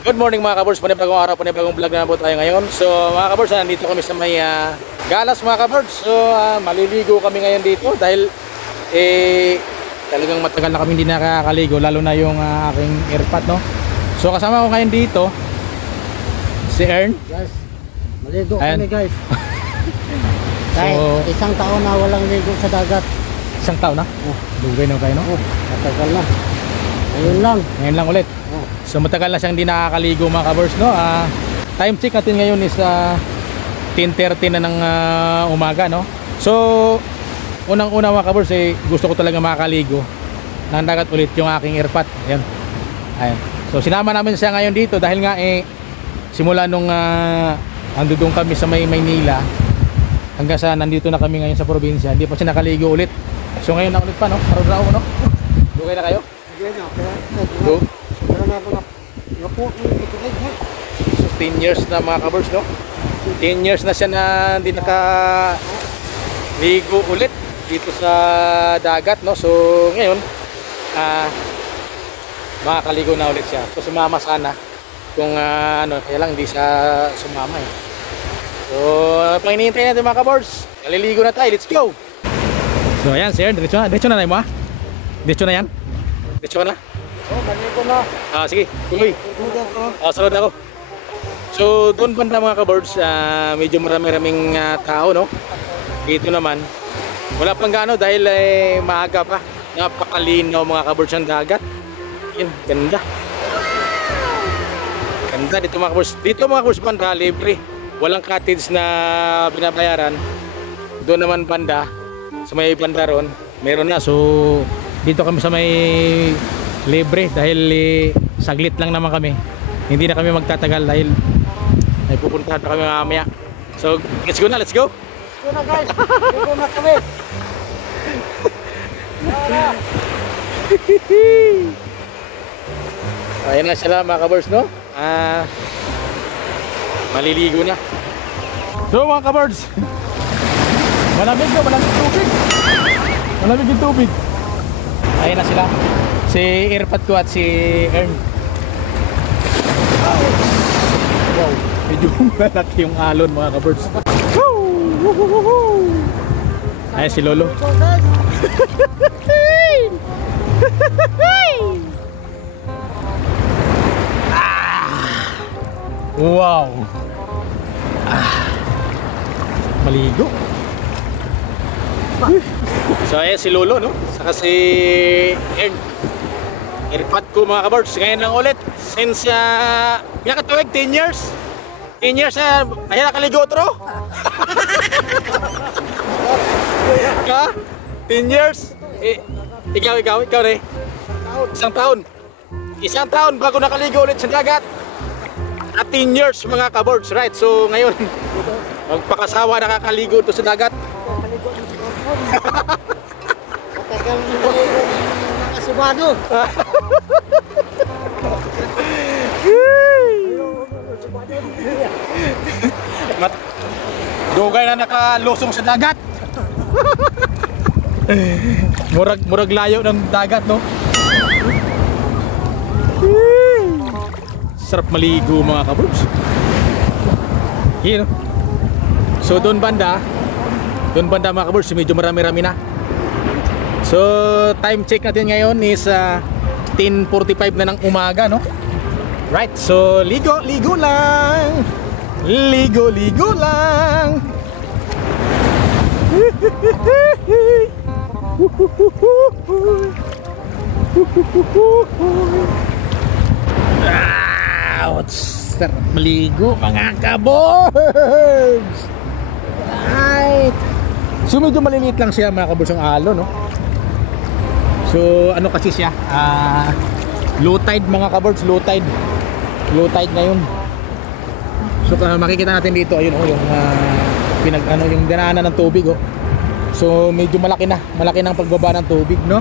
Good morning mga kabors, panibagong araw, panibagong vlog na po tayo ngayon. So mga kabors, nandito kami sa may Galas mga kabors. So maliligo kami ngayon dito dahil talagang matagal na kami hindi nakakaligo, lalo na yung aking airpot, no? So kasama ko ngayon dito si Ern. Guys, maligo Ayan. kami guys. Kahit isang taon na walang ligo sa dagat. Isang taon na? Dugay na kayo, no? Matagal na. Ngayon lang ulit. Oh. So matagal na siyang hindi nakakaligo mga kabors, no? Time check natin ngayon is 10:30 na ng umaga, no? So unang-una mga kabors, gusto ko talaga makakaligo ng dagat ulit yung aking airpot. Ayan. So sinama namin siya ngayon dito dahil nga simula nung andun kami sa Maynila hanggang sa nandito na kami ngayon sa probinsya, hindi pa siya nakaligo ulit. So ngayon na ulit pa, no? Araw-araw, no? Dugay na kayo? Pero na po So 10 years na mga kabors, no? 10 years na siya na hindi nakaligo ulit dito sa dagat, no? So ngayon makakaligo na ulit siya. So sumama sana kung kaya lang hindi siya sumama eh. So panginihintay natin mga kabors, naliligo na tayo, let's go! So ayan sir, diretso na tayo mo ha? Diretso na yan? Diretso na? maligo na. Sige, tuloy. Sunod ako. So doon banda mga kabirds, medyo marami-raming tao, no? Dito naman wala pang gaano dahil maaga pa. Napakalinaw mga kabirds ang dagat. Yan, ganda. Ganda dito mga kabirds. Dito mga kabirds banda, libre. Walang cottage na binabayaran. Doon naman banda, sa may banda ron, meron na. So dito kami sa may libre dahil saglit lang naman kami, hindi na kami magtatagal dahil may pupuntahan pa kami mamaya. So let's go na, let's go. Let's go na guys, ligo na kami. Ayan na sila mga kabirds, no? Maliligo na. So mga kabirds, malamig na, malamig tubig. Malamig yung tubig. Ayan na sila, si airpot ko at si Ern. Wow, medyo malaki yung alon mga kabirds. Ayan si Lolo. Wow. Maligo. So ayan si Lolo, no? Saka si Ern. Airpot ko mga kabirds, ngayon lang ulit. Since pinakatawag 10 years. 10 years ayan nakaligo tro. Ha? 10 years? Ikaw rin. Isang taon bago nakaligo ulit sa dagat. At 10 years mga kabirds, right? So ngayon magpakasawa nakakaligo to sa dagat. Matagal na maligo ng asubado. Dugay na nakalusong sa dagat. Murag layo ng dagat, no? Sarap maligo mga kabirds. Yun, no? So doon banda mga kabirds, medyo marami-rami na. So time check natin ngayon is 10:45 na ng umaga, no? Right, so ligo lang. Ligo lang. Sarap maligo mga kabirds. Right. So medyo maliliit lang siya mga kabirds ang alon, no? So ano kasi siya, low tide mga kabirds, low tide ngayon. So makikita natin dito ayun, oh, yung yung dinaanan ng tubig, oh. So medyo malaki ng pagbaba ng tubig, no?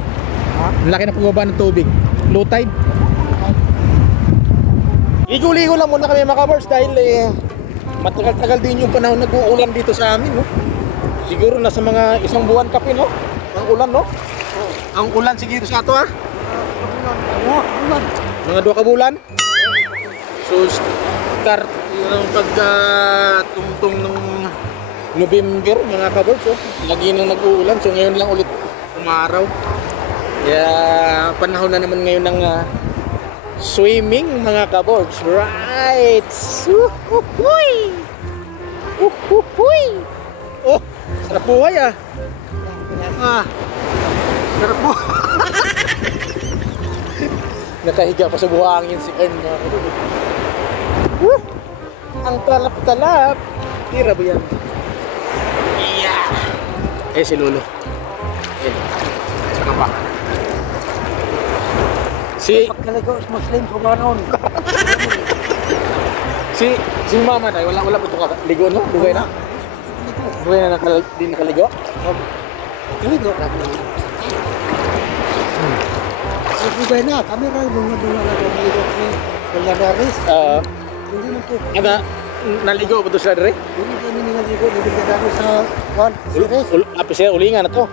Malaki ng pagbaba ng tubig, low tide. Ligo-ligo lang muna kami mga kabirds dahil matagal-tagal din yung panahon nag-uulan dito sa amin, no? Siguro nasa mga isang buwan kape, no? Ang ulan, no? Ang ulan siguro sa ato, ha? Mga 2 ka bulan. So start yung pagtungtong ng November mga kabords. Oh. Lagi nang nag-uulan, so ngayon lang ulit umaraw. Kaya panahon na naman ngayon ng swimming mga kabords. Right! Uhuhuy! Uhuhuy! Oh, sarap buhay ah! Sarap buhay! Nakahiga pa sa buhangin si Ern mga kabords. Ang talap-talap! Tira ba yan? Yeah! Eh si Lolo. Ayan. Saka pa. Pagkaligo is Muslim, kumanon. Si mama na, wala pa ito ligo no? Dugay na? Dugay na di nakaligo? Kaligo na. Dugay na, kami rin bunga-bunga na kaligo ni Bangladesh. Hindi man po. Aga, naligo ba ito sila dere? Hindi kami niligo ni Bangladesh sa one series. Api siya, ulingan na to.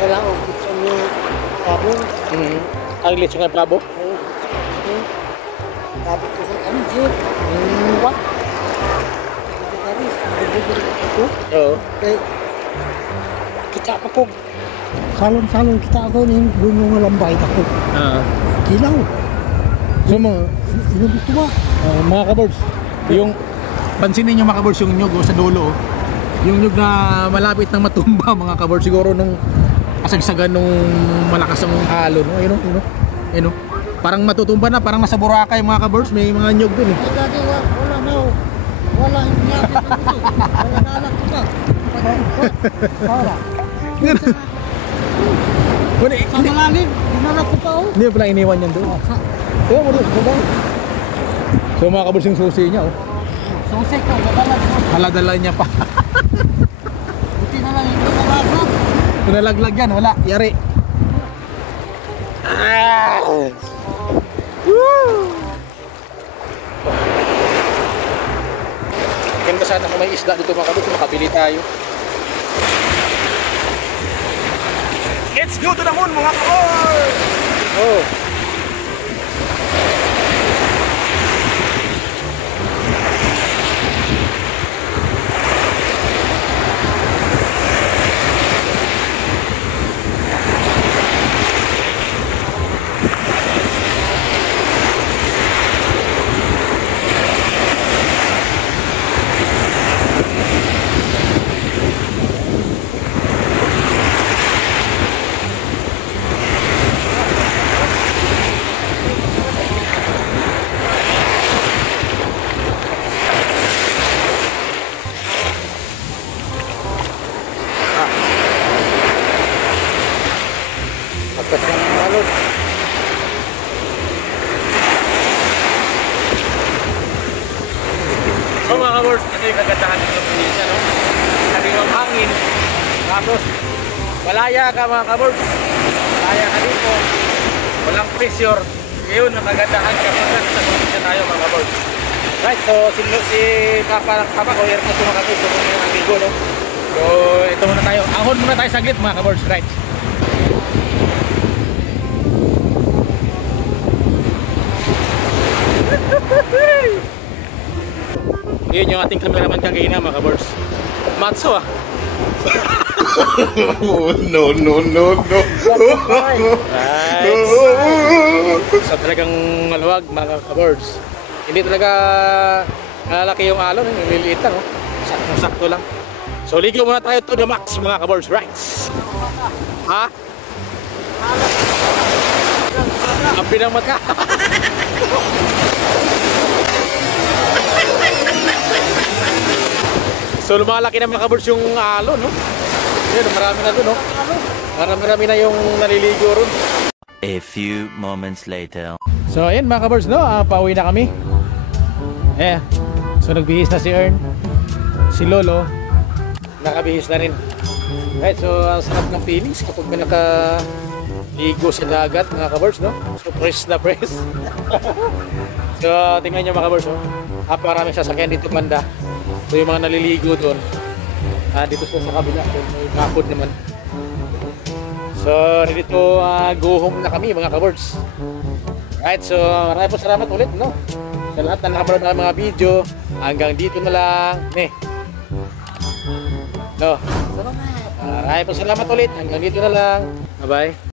Kaya ako gusto nyo pabo. Ang litso nga pabo? Sabi ko sa kami, Jim. What? Oo. Kita ako. Salon-salon kita ako ni bunga lambay ako. Kilaw. So mga Gusto ba? mga kabords, yung pansinin nyo mga kabords yung nyug sa dulo. Yung nyug na malapit nang matumba mga kabords siguro nung kasagsagan nung malakas ang halo, no? Ayun, no? Ayun, no? Parang matutumba na, parang nasa Boracay mga kabords, may mga nyug dun eh. Ay, dati wala na. Wala yung nyabi na ito. Wala na anak ko pa. Wala. Wala, Sa malalim, dinala ko pa oh. hindi pala iniwan yan doon. Kaya mo doon, diba? So mga kabords yung susi niya, oh. Susik ko, nadala ko. Haladala niya pa. Buti na lang hindi nalaglag. Kung nalaglag yan, wala, yari. Ganda sana kung may isda dito mga kabords, makabili tayo. Let's go to the moon mga kabords! Oh. So mga kabords, ito yung kagandahan ng probinsya, no? Sariwang hangin. Tapos, malaya ka mga kabords. Malaya ka dito. Walang pressure. Ngayon, ang kagandahan ka sa probinsya tayo mga kabords. Right, so si Papa ko, here po mga kabords. So, yung amigo, no? So, ito muna tayo. Ahon muna tayo saglit mga kabords. Right. Yun yung ating cameraman kagina mga kabords. Matso ah. No. Right. So talagang maluwag mga kabords. Hindi talaga malalaki yung alon, yung liliit lang. Oh. Sakto lang. So ligo muna tayo to the max mga kabords. Right. Ha? Ang pinamot ka. So lumalaki na mga kabords yung alon, no? Yun, marami na doon, no? Marami na yung naliligo ron. A few moments later. So ayun mga kabords, no? Pauwi na kami. So nagbihis na si Ern. Si Lolo nakabihis na rin. Right, so sarap ng feelings kapag may nakaligo sa dagat mga kabords, no? So press na press. So tingnan nyo mga kabords, no? Maraming sasakyan dito banda. So yung mga naliligo doon, dito sa kabila, may bakod naman. So dito go home na kami mga kabords. Right, so maraming po salamat ulit, no? Sa lahat na nakapanood ng mga video. Hanggang dito na lang. No? Maraming po salamat ulit. Hanggang dito na lang. Bye-bye.